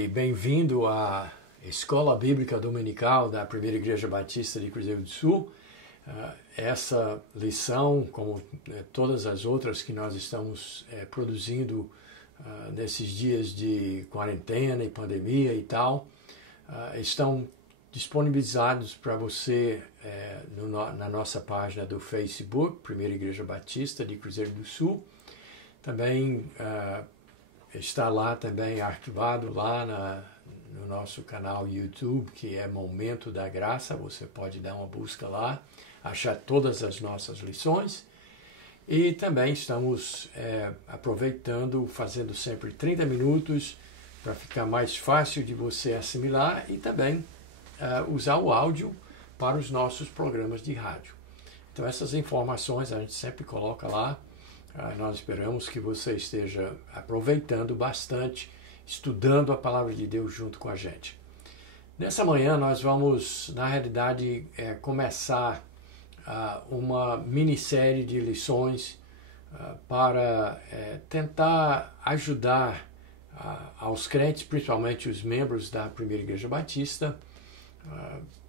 e bem-vindo à Escola Bíblica Dominical da Primeira Igreja Batista de Cruzeiro do Sul. Essa lição, como todas as outras que nós estamos produzindo nesses dias de quarentena e pandemia e tal, estão disponibilizados para você na nossa página do Facebook, Primeira Igreja Batista de Cruzeiro do Sul. Também está lá também arquivado lá no nosso canal YouTube, que é Momento da Graça. Você pode dar uma busca lá, achar todas as nossas lições. E também estamos aproveitando, fazendo sempre 30 minutos para ficar mais fácil de você assimilar e também usar o áudio para os nossos programas de rádio. Então essas informações a gente sempre coloca lá. Nós esperamos que você esteja aproveitando bastante, estudando a Palavra de Deus junto com a gente. Nessa manhã nós vamos, na realidade, começar uma minissérie de lições para tentar ajudar aos crentes, principalmente os membros da Primeira Igreja Batista,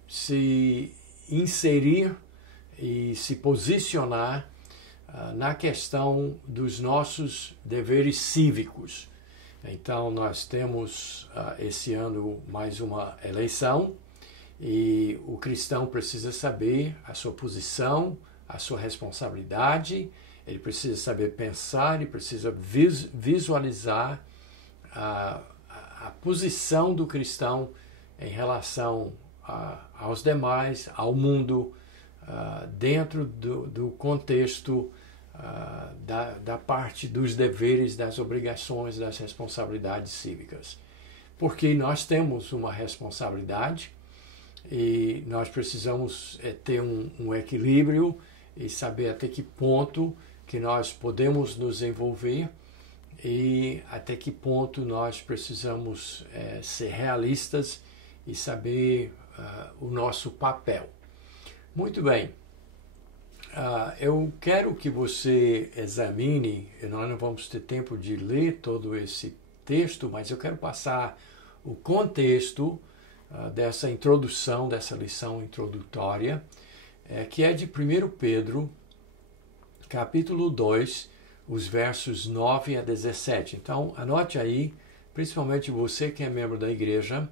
se inserir e se posicionar na questão dos nossos deveres cívicos. Então, nós temos esse ano mais uma eleição e o cristão precisa saber a sua posição, a sua responsabilidade, ele precisa saber pensar, ele precisa visualizar a posição do cristão em relação aos demais, ao mundo, dentro do contexto da parte dos deveres, das obrigações, das responsabilidades cívicas. Porque nós temos uma responsabilidade e nós precisamos ter um equilíbrio e saber até que ponto que nós podemos nos envolver e até que ponto nós precisamos ser realistas e saber o nosso papel. Muito bem, eu quero que você examine, nós não vamos ter tempo de ler todo esse texto, mas eu quero passar o contexto dessa introdução, dessa lição introdutória, que é de 1 Pedro, capítulo 2, os versos 9 a 17. Então, anote aí, principalmente você que é membro da igreja,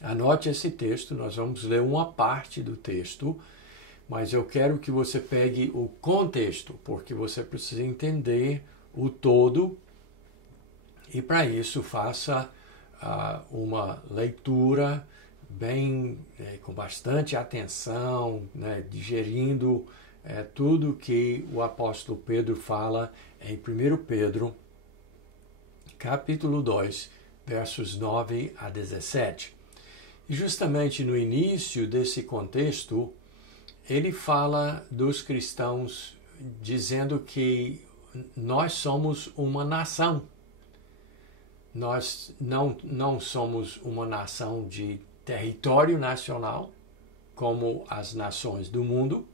anote esse texto, nós vamos ler uma parte do texto, mas eu quero que você pegue o contexto, porque você precisa entender o todo e para isso faça uma leitura bem, com bastante atenção, digerindo tudo que o apóstolo Pedro fala em 1 Pedro, capítulo 2, versos 9 a 17. E justamente no início desse contexto, ele fala dos cristãos dizendo que nós somos uma nação. Nós não somos uma nação de território nacional, como as nações do mundo,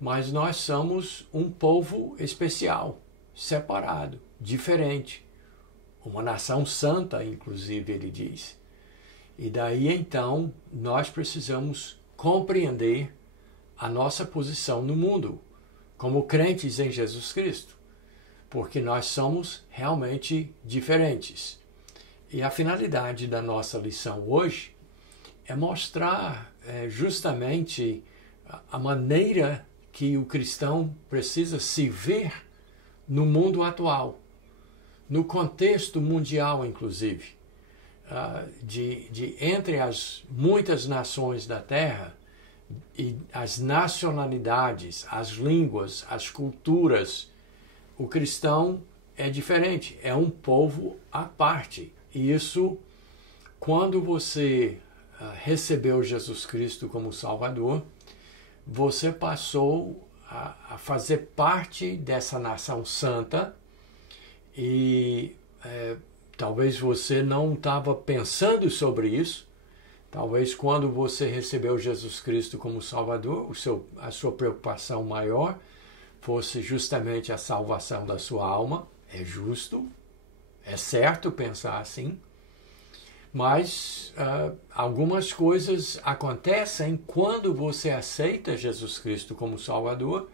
mas nós somos um povo especial, separado, diferente. Uma nação santa, inclusive, ele diz. E daí, então, nós precisamos compreender a nossa posição no mundo, como crentes em Jesus Cristo, porque nós somos realmente diferentes. E a finalidade da nossa lição hoje é mostrar justamente a maneira que o cristão precisa se ver no mundo atual, no contexto mundial, inclusive. Entre as muitas nações da Terra e as nacionalidades, as línguas, as culturas, o cristão é diferente, é um povo à parte. E isso, quando você recebeu Jesus Cristo como Salvador, você passou a fazer parte dessa nação santa e talvez você não estava pensando sobre isso. Talvez quando você recebeu Jesus Cristo como Salvador, a sua preocupação maior fosse justamente a salvação da sua alma. É justo, é certo pensar assim. Mas algumas coisas acontecem quando você aceita Jesus Cristo como Salvador,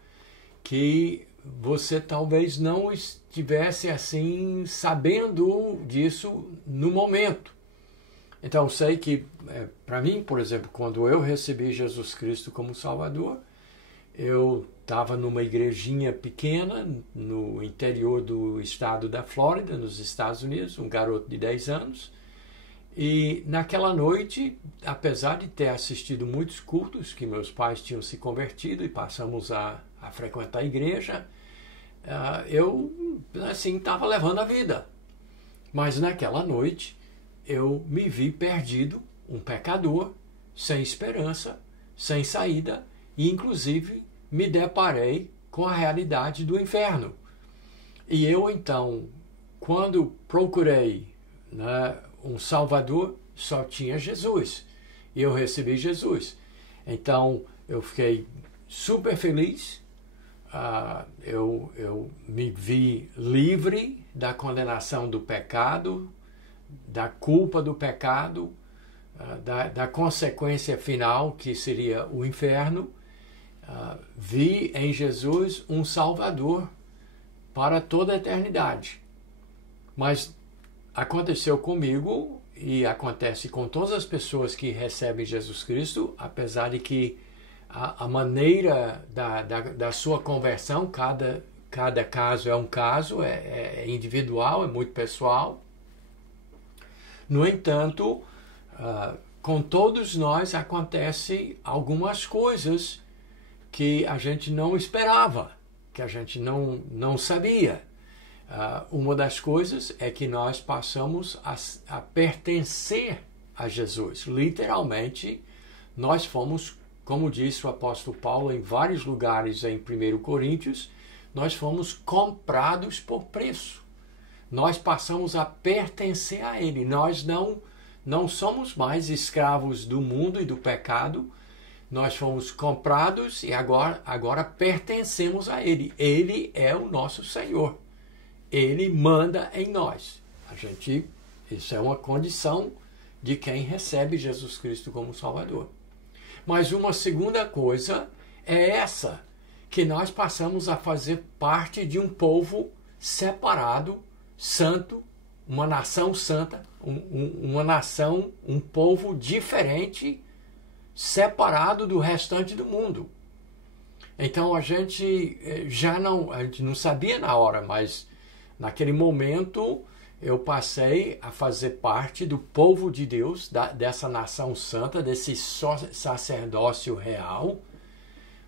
que você talvez não estivesse assim sabendo disso no momento. Então, eu sei que, para mim, por exemplo, quando eu recebi Jesus Cristo como Salvador, eu estava numa igrejinha pequena no interior do estado da Flórida, nos Estados Unidos, um garoto de 10 anos. E naquela noite, apesar de ter assistido muitos cultos, que meus pais tinham se convertido e passamos a frequentar a igreja, eu, assim, estava levando a vida. Mas naquela noite, eu me vi perdido, um pecador, sem esperança, sem saída, e inclusive me deparei com a realidade do inferno. E eu, então, quando procurei, né, um Salvador, só tinha Jesus. E eu recebi Jesus. Então, eu fiquei super feliz. Eu me vi livre da condenação do pecado, da culpa do pecado, da consequência final, que seria o inferno. Vi em Jesus um Salvador para toda a eternidade. Mas aconteceu comigo e acontece com todas as pessoas que recebem Jesus Cristo, apesar de que a maneira da sua conversão, cada caso é um caso, é individual, é muito pessoal. No entanto, com todos nós acontece algumas coisas que a gente não esperava, que a gente não sabia. Uma das coisas é que nós passamos a pertencer a Jesus. Literalmente, nós fomos, como disse o apóstolo Paulo em vários lugares em 1 Coríntios, nós fomos comprados por preço. Nós passamos a pertencer a Ele. Nós não somos mais escravos do mundo e do pecado. Nós fomos comprados e agora pertencemos a Ele. Ele é o nosso Senhor. Ele manda em nós. Isso é uma condição de quem recebe Jesus Cristo como Salvador. Mas uma segunda coisa é essa, que nós passamos a fazer parte de um povo separado, santo, uma nação santa, uma nação, um povo diferente, separado do restante do mundo. Então a gente não sabia na hora, mas naquele momento eu passei a fazer parte do povo de Deus, dessa nação santa, desse sacerdócio real.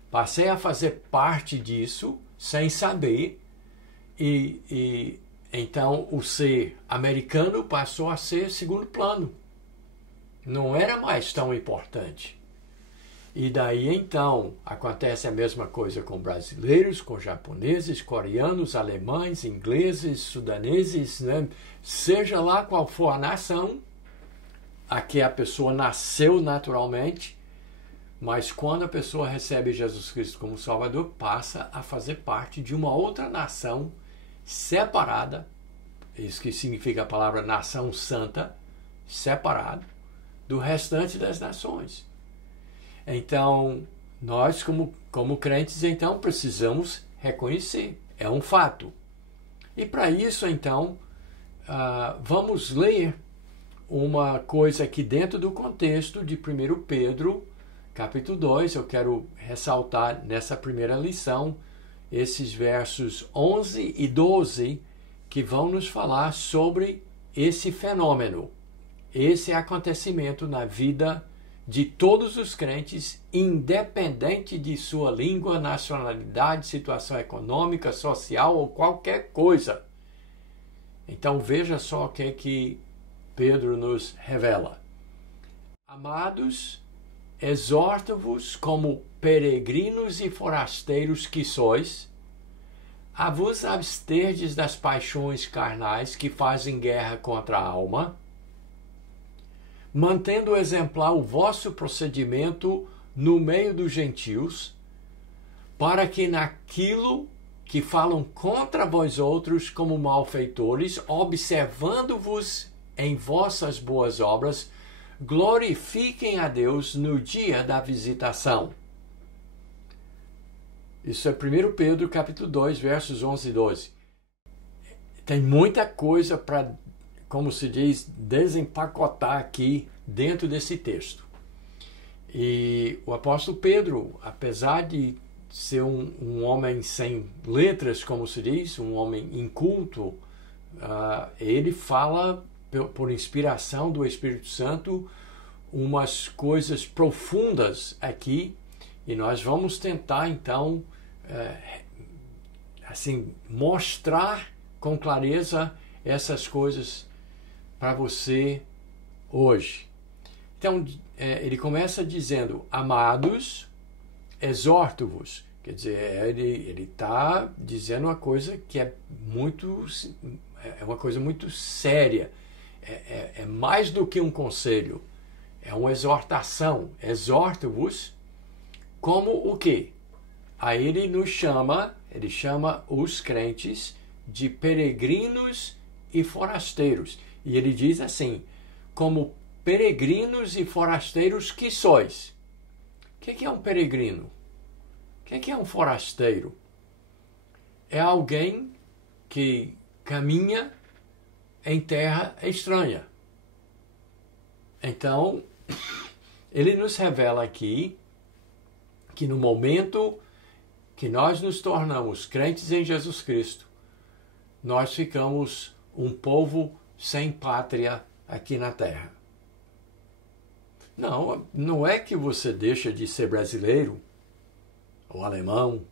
Passei a fazer parte disso sem saber, e então o ser americano passou a ser segundo plano. Não era mais tão importante. E daí então acontece a mesma coisa com brasileiros, com japoneses, coreanos, alemães, ingleses, sudaneses, né? Seja lá qual for a nação, a que a pessoa nasceu naturalmente, mas quando a pessoa recebe Jesus Cristo como Salvador, passa a fazer parte de uma outra nação separada, isso que significa a palavra nação santa, separado do restante das nações. Então, nós como crentes, então, precisamos reconhecer. É um fato. E para isso, então, vamos ler uma coisa aqui dentro do contexto de 1 Pedro, capítulo 2. Eu quero ressaltar nessa primeira lição esses versos 11 e 12 que vão nos falar sobre esse fenômeno, esse acontecimento na vida de todos os crentes, independente de sua língua, nacionalidade, situação econômica, social ou qualquer coisa. Então veja só o que Pedro nos revela. Amados, exorto-vos como peregrinos e forasteiros que sois, a vos absterdes das paixões carnais que fazem guerra contra a alma, mantendo exemplar o vosso procedimento no meio dos gentios, para que naquilo que falam contra vós outros como malfeitores, observando-vos em vossas boas obras, glorifiquem a Deus no dia da visitação. Isso é 1 Pedro capítulo 2, versos 11 e 12. Tem muita coisa para, como se diz, desempacotar aqui dentro desse texto. E o apóstolo Pedro, apesar de ser um homem sem letras, como se diz, um homem inculto, ele fala, por inspiração do Espírito Santo, umas coisas profundas aqui, e nós vamos tentar, então, assim, mostrar com clareza essas coisas para você hoje. Então, ele começa dizendo: amados, exorto-vos. Quer dizer, ele está dizendo uma coisa que é uma coisa muito séria. É mais do que um conselho. É uma exortação. Exorto-vos como o quê? Aí ele chama os crentes de peregrinos e forasteiros. E ele diz assim: como peregrinos e forasteiros que sois. O que é um peregrino? O que é um forasteiro? É alguém que caminha em terra estranha. Então, ele nos revela aqui que no momento que nós nos tornamos crentes em Jesus Cristo, nós ficamos um povo sem pátria aqui na terra. Não é que você deixa de ser brasileiro, ou alemão,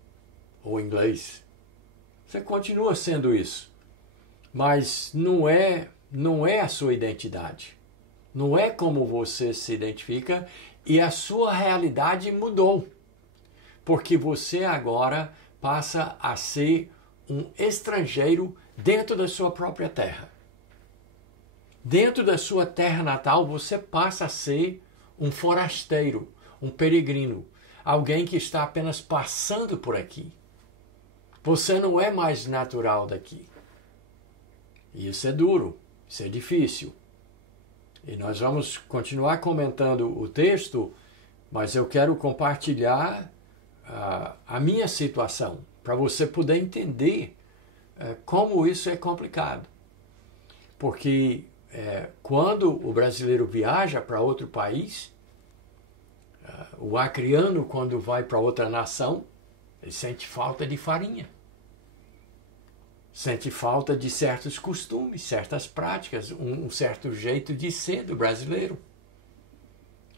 ou inglês. Você continua sendo isso. Mas não é a sua identidade. Não é como você se identifica, e a sua realidade mudou. Porque você agora passa a ser um estrangeiro dentro da sua própria terra. Dentro da sua terra natal, você passa a ser um forasteiro, um peregrino, alguém que está apenas passando por aqui. Você não é mais natural daqui. E isso é duro, isso é difícil. E nós vamos continuar comentando o texto, mas eu quero compartilhar a minha situação, para você poder entender como isso é complicado. Porque quando o brasileiro viaja para outro país, o acriano, quando vai para outra nação, ele sente falta de farinha. Sente falta de certos costumes, certas práticas, um certo jeito de ser do brasileiro.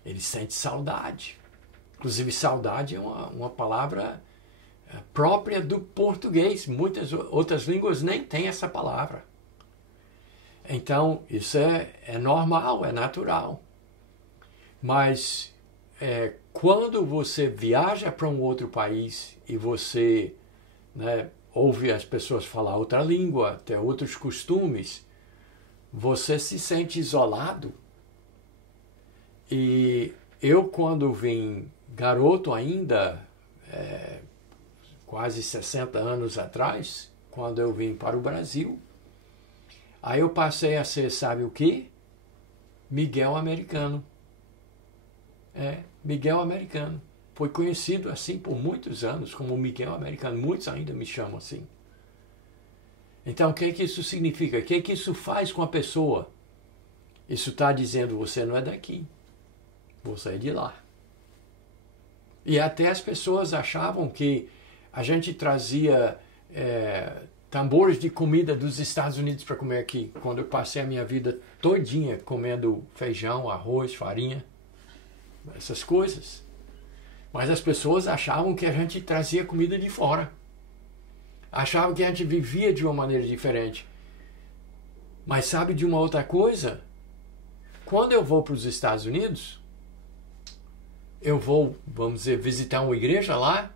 Ele sente saudade. Inclusive, saudade é uma palavra própria do português. Muitas outras línguas nem têm essa palavra. Então, isso é normal, é natural. Mas quando você viaja para um outro país e você ouve as pessoas falar outra língua, ter outros costumes, você se sente isolado. E eu, quando vim garoto ainda, quase 60 anos atrás, quando eu vim para o Brasil, aí eu passei a ser, sabe o quê? Miguel Americano. Miguel Americano. Foi conhecido assim por muitos anos como Miguel Americano. Muitos ainda me chamam assim. Então, o que isso significa? O que isso faz com a pessoa? Isso está dizendo: você não é daqui. Você é de lá. E até as pessoas achavam que a gente trazia tambores de comida dos Estados Unidos para comer aqui. Quando eu passei a minha vida todinha comendo feijão, arroz, farinha, essas coisas. Mas as pessoas achavam que a gente trazia comida de fora. Achavam que a gente vivia de uma maneira diferente. Mas sabe de uma outra coisa? Quando eu vou para os Estados Unidos, eu vou, vamos dizer, visitar uma igreja lá,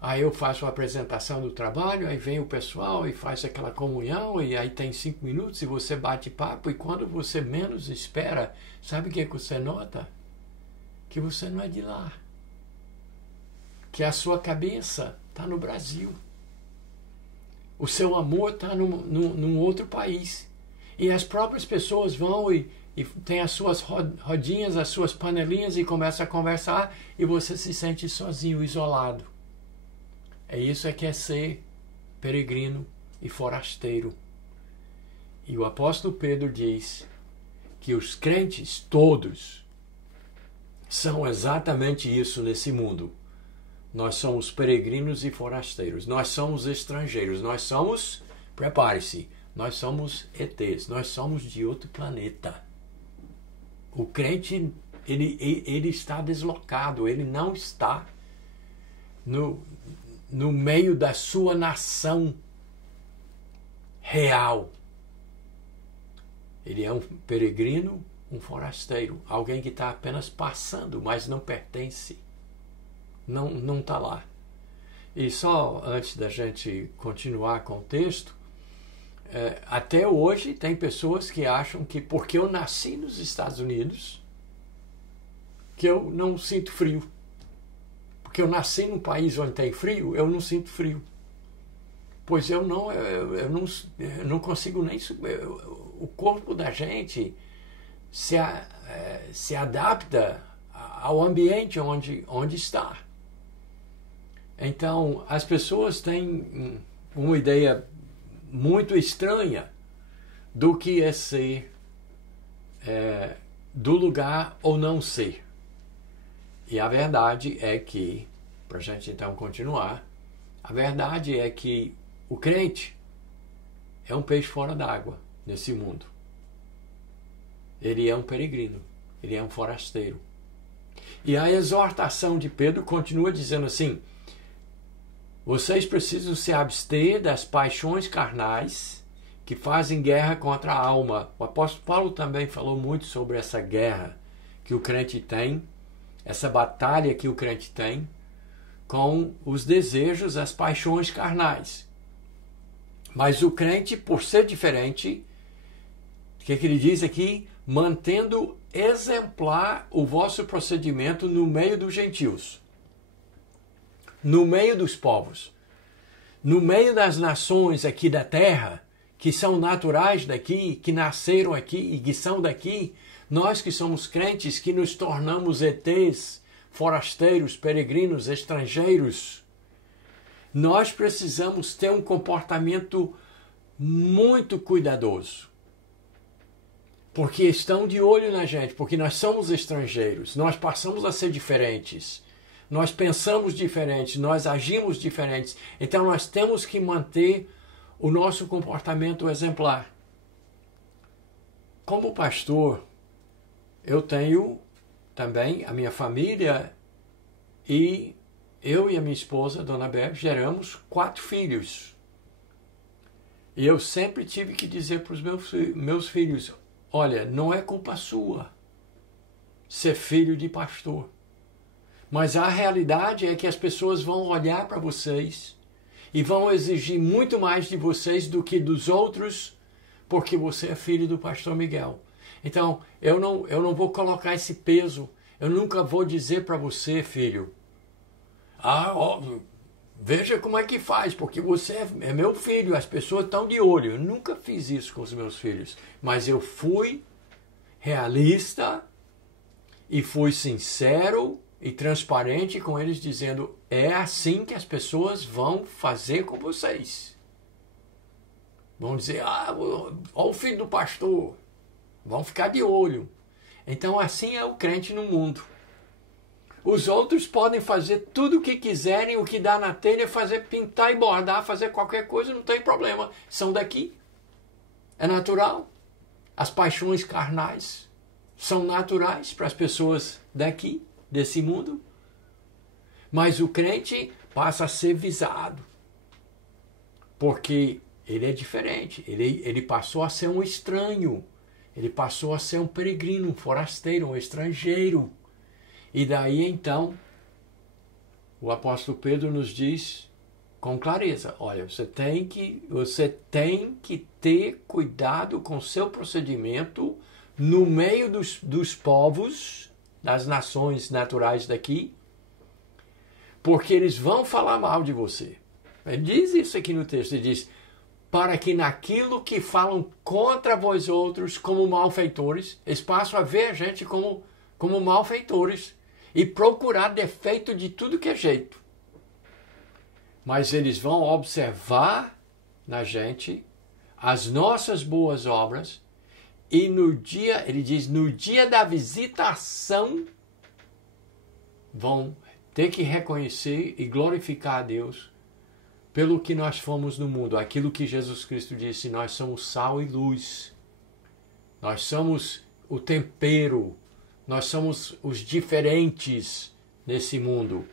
aí eu faço a apresentação do trabalho, aí vem o pessoal e faz aquela comunhão, e aí tem 5 minutos e você bate papo, e quando você menos espera, sabe o que você nota? Que você não é de lá. Que a sua cabeça está no Brasil. O seu amor está num outro país. E as próprias pessoas vão e tem as suas rodinhas, as suas panelinhas e começa a conversar e você se sente sozinho, isolado. Isso que é ser peregrino e forasteiro. E o apóstolo Pedro diz que os crentes todos são exatamente isso nesse mundo. Nós somos peregrinos e forasteiros. Nós somos estrangeiros. Nós somos, prepare-se, nós somos ETs. Nós somos de outro planeta. O crente, ele está deslocado. Ele não está no meio da sua nação real. Ele é um peregrino, um forasteiro. Alguém que está apenas passando, mas não pertence. Não está lá. E só antes da gente continuar com o texto, até hoje tem pessoas que acham que porque eu nasci nos Estados Unidos, que eu não sinto frio. Porque eu nasci num país onde tem frio, eu não sinto frio. Pois eu não consigo nem... O corpo da gente se adapta ao ambiente onde está. Então, as pessoas têm uma ideia muito estranha do que é ser do lugar ou não ser. E a verdade é que, para a gente então continuar, a verdade é que o crente é um peixe fora d'água nesse mundo. Ele é um peregrino, ele é um forasteiro. E a exortação de Pedro continua dizendo assim: vocês precisam se abster das paixões carnais que fazem guerra contra a alma. O apóstolo Paulo também falou muito sobre essa guerra que o crente tem, essa batalha que o crente tem com os desejos, as paixões carnais. Mas o crente, por ser diferente, o que ele diz aqui? Mantendo exemplar o vosso procedimento no meio dos gentios, no meio dos povos, no meio das nações aqui da terra, que são naturais daqui, que nasceram aqui e que são daqui, nós que somos crentes, que nos tornamos ETs, forasteiros, peregrinos, estrangeiros, nós precisamos ter um comportamento muito cuidadoso. Porque estão de olho na gente, porque nós somos estrangeiros, nós passamos a ser diferentes, nós pensamos diferentes, nós agimos diferentes. Então nós temos que manter o nosso comportamento exemplar. Como pastor, eu tenho também a minha família e eu e a minha esposa, Dona Beth, geramos 4 filhos. E eu sempre tive que dizer para os meus filhos: olha, não é culpa sua ser filho de pastor. Mas a realidade é que as pessoas vão olhar para vocês e vão exigir muito mais de vocês do que dos outros, porque você é filho do pastor Miguel. Então, eu não vou colocar esse peso. Eu nunca vou dizer para você, filho, veja como é que faz, porque você é meu filho, as pessoas estão de olho. Eu nunca fiz isso com os meus filhos, mas eu fui realista e fui sincero e transparente com eles, dizendo: é assim que as pessoas vão fazer com vocês. Vão dizer: olha o filho do pastor. Vão ficar de olho. Então assim é o crente no mundo. Os outros podem fazer tudo o que quiserem, o que dá na telha, fazer pintar e bordar, fazer qualquer coisa, não tem problema. São daqui. É natural. As paixões carnais são naturais para as pessoas daqui, desse mundo. Mas o crente passa a ser visado. Porque ele é diferente. Ele passou a ser um estranho. Ele passou a ser um peregrino, um forasteiro, um estrangeiro. E daí então, o apóstolo Pedro nos diz com clareza: olha, você tem que ter cuidado com o seu procedimento no meio dos povos, das nações naturais daqui, porque eles vão falar mal de você. Ele diz isso aqui no texto, ele diz: para que naquilo que falam contra vós outros como malfeitores, eles passam a ver a gente como malfeitores e procurar defeito de tudo que é jeito. Mas eles vão observar na gente as nossas boas obras e no dia, ele diz, no dia da visitação, vão ter que reconhecer e glorificar a Deus pelo que nós fomos no mundo. Aquilo que Jesus Cristo disse, nós somos sal e luz. Nós somos o tempero. Nós somos os diferentes nesse mundo.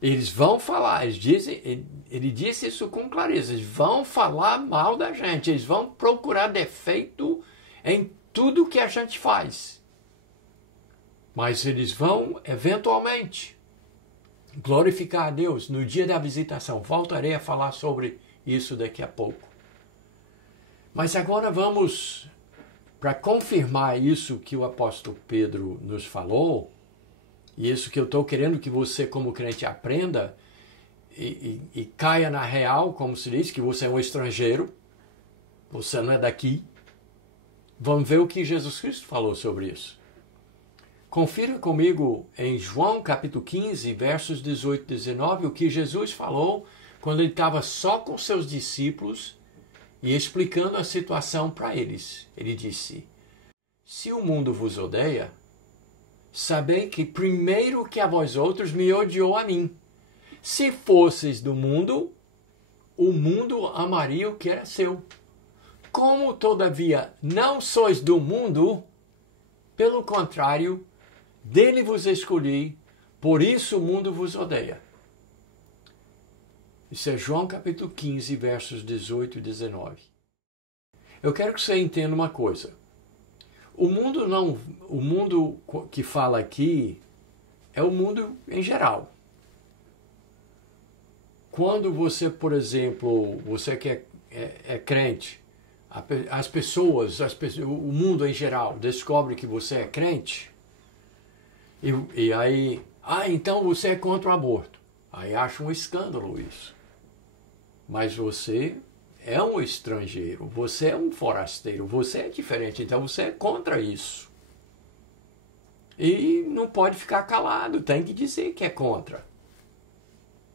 Eles vão falar, ele disse isso com clareza, eles vão falar mal da gente, eles vão procurar defeito em tudo que a gente faz. Mas eles vão, eventualmente, glorificar a Deus no dia da visitação. Voltarei a falar sobre isso daqui a pouco. Mas agora vamos, para confirmar isso que o apóstolo Pedro nos falou, e isso que eu estou querendo que você, como crente, aprenda e caia na real, como se diz, que você é um estrangeiro, você não é daqui. Vamos ver o que Jesus Cristo falou sobre isso. Confira comigo em João capítulo 15, versos 18 e 19, o que Jesus falou quando ele estava só com seus discípulos e explicando a situação para eles. Ele disse, se o mundo vos odeia, sabei que primeiro que a vós outros me odiou a mim. Se fosseis do mundo, o mundo amaria o que era seu. Como, todavia, não sois do mundo, pelo contrário, dele vos escolhi, por isso o mundo vos odeia. Isso é João capítulo 15, versos 18 e 19. Eu quero que você entenda uma coisa. O mundo que fala aqui é o mundo em geral. Quando você, por exemplo, você que é crente, as pessoas, o mundo em geral descobre que você é crente e aí, então você é contra o aborto. Aí acha um escândalo isso. Mas você é um estrangeiro, você é um forasteiro, você é diferente, então você é contra isso. E não pode ficar calado, tem que dizer que é contra.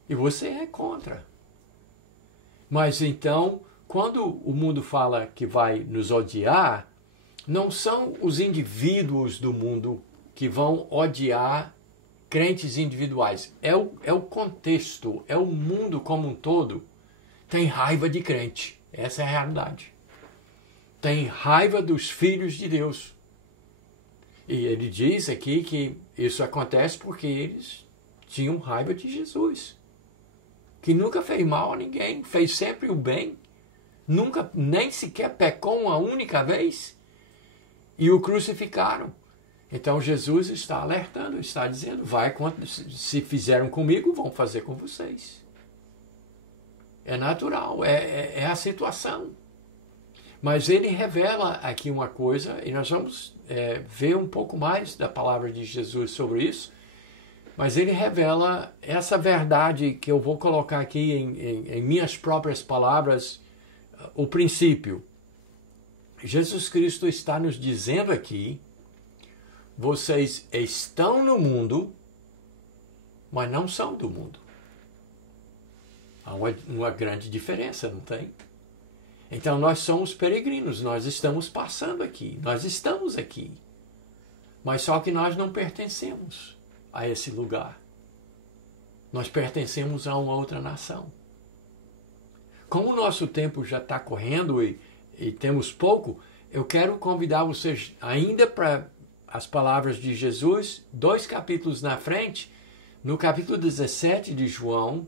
E você é contra. Mas então, quando o mundo fala que vai nos odiar, não são os indivíduos do mundo que vão odiar crentes individuais. É o contexto, é o mundo como um todo. Tem raiva de crente. Essa é a realidade. Tem raiva dos filhos de Deus. E ele diz aqui que isso acontece porque eles tinham raiva de Jesus. Que nunca fez mal a ninguém, fez sempre o bem. Nunca, nem sequer pecou uma única vez. E o crucificaram. Então Jesus está alertando, está dizendo, se fizeram comigo, vão fazer com vocês. É natural, é a situação. Mas ele revela aqui uma coisa, e nós vamos ver um pouco mais da palavra de Jesus sobre isso, mas ele revela essa verdade que eu vou colocar aqui em minhas próprias palavras, o princípio. Jesus Cristo está nos dizendo aqui, vocês estão no mundo, mas não são do mundo. Há uma grande diferença, não tem? Então nós somos peregrinos, nós estamos passando aqui, nós estamos aqui. Mas só que nós não pertencemos a esse lugar. Nós pertencemos a uma outra nação. Como o nosso tempo já está correndo e temos pouco, eu quero convidar vocês ainda para as palavras de Jesus, 2 capítulos na frente, no capítulo 17 de João,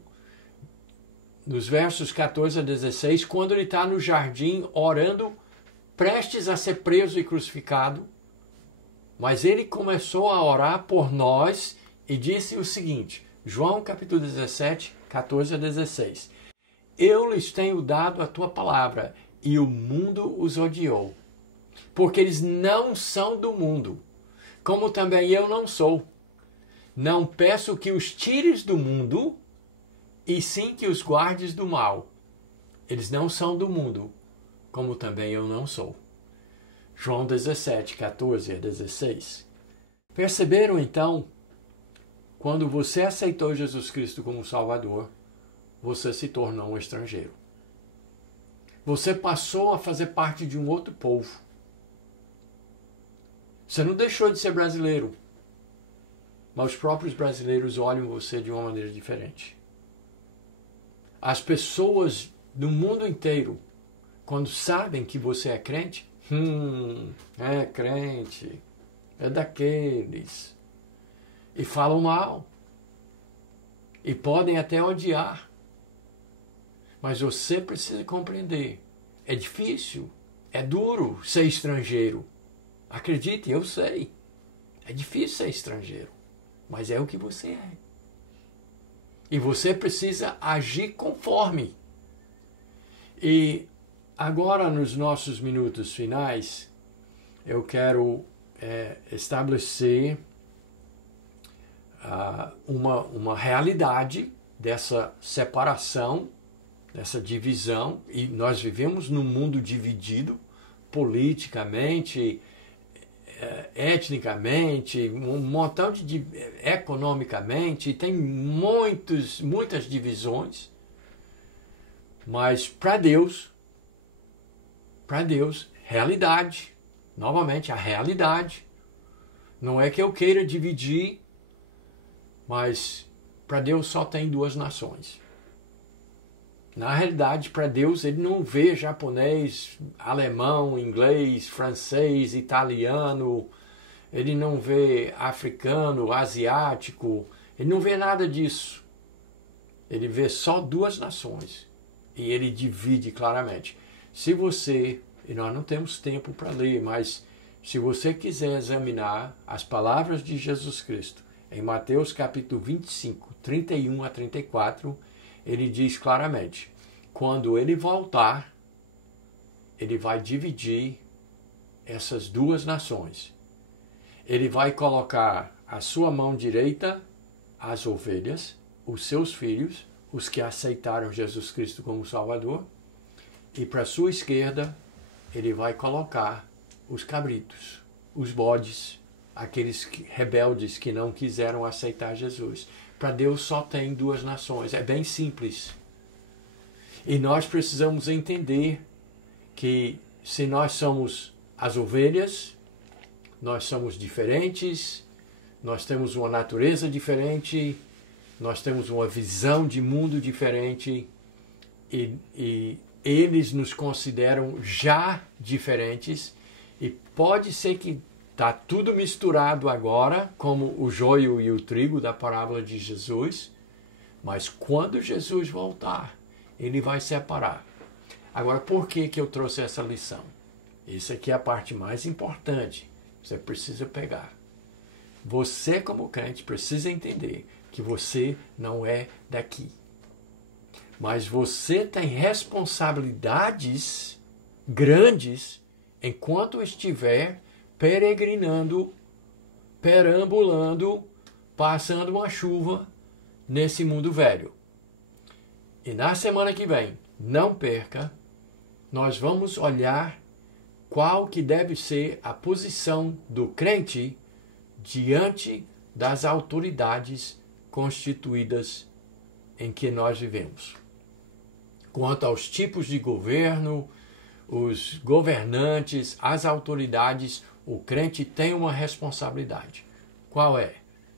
nos versos 14 a 16, quando ele está no jardim orando, prestes a ser preso e crucificado. Mas ele começou a orar por nós e disse o seguinte, João capítulo 17, 14 a 16. Eu lhes tenho dado a tua palavra e o mundo os odiou, porque eles não são do mundo, como também eu não sou. Não peço que os tires do mundo, e sim que os guardes do mal. Eles não são do mundo, como também eu não sou. João 17, 14 a 16. Perceberam então, quando você aceitou Jesus Cristo como Salvador, você se tornou um estrangeiro. Você passou a fazer parte de um outro povo. Você não deixou de ser brasileiro, mas os próprios brasileiros olham você de uma maneira diferente. As pessoas do mundo inteiro, quando sabem que você é crente, é crente, é daqueles, e falam mal, e podem até odiar. Mas você precisa compreender, é difícil, é duro ser estrangeiro. Acredite, eu sei, é difícil ser estrangeiro, mas é o que você é. E você precisa agir conforme. E agora, nos nossos minutos finais, eu quero estabelecer uma realidade dessa separação, dessa divisão. E nós vivemos num mundo dividido politicamente, etnicamente, um montão de economicamente, tem muitas divisões, mas para Deus, realidade, novamente a realidade, não é que eu queira dividir, mas para Deus só tem duas nações. Na realidade, para Deus, ele não vê japonês, alemão, inglês, francês, italiano, ele não vê africano, asiático, ele não vê nada disso. Ele vê só duas nações e ele divide claramente. Se você, e nós não temos tempo para ler, mas se você quiser examinar as palavras de Jesus Cristo, em Mateus capítulo 25, 31 a 34, ele diz claramente, quando ele voltar, ele vai dividir essas duas nações. Ele vai colocar a sua mão direita as ovelhas, os seus filhos, os que aceitaram Jesus Cristo como Salvador, e para a sua esquerda, ele vai colocar os cabritos, os bodes, aqueles rebeldes que não quiseram aceitar Jesus. Para Deus só tem duas nações. É bem simples. E nós precisamos entender que se nós somos as ovelhas, nós somos diferentes, nós temos uma natureza diferente, nós temos uma visão de mundo diferente e eles nos consideram já diferentes e pode ser que está tudo misturado agora, como o joio e o trigo da parábola de Jesus, mas quando Jesus voltar, ele vai separar. Agora, por que eu trouxe essa lição? Isso aqui é a parte mais importante. Você precisa pegar. Você, como crente, precisa entender que você não é daqui. Mas você tem responsabilidades grandes enquanto estiver peregrinando, perambulando, passando uma chuva nesse mundo velho. E na semana que vem, não perca, nós vamos olhar qual que deve ser a posição do crente diante das autoridades constituídas em que nós vivemos. Quanto aos tipos de governo, os governantes, as autoridades, o crente tem uma responsabilidade. Qual é?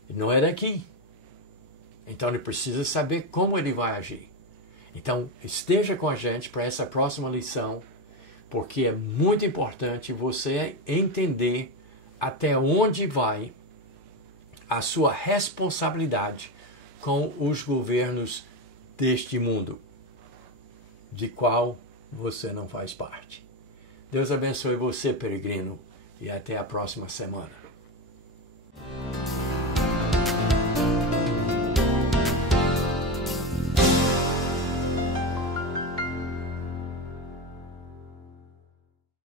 Ele não é daqui. Então ele precisa saber como ele vai agir. Então esteja com a gente para essa próxima lição, porque é muito importante você entender até onde vai a sua responsabilidade com os governos deste mundo, de qual você não faz parte. Deus abençoe você, peregrino, e até a próxima semana.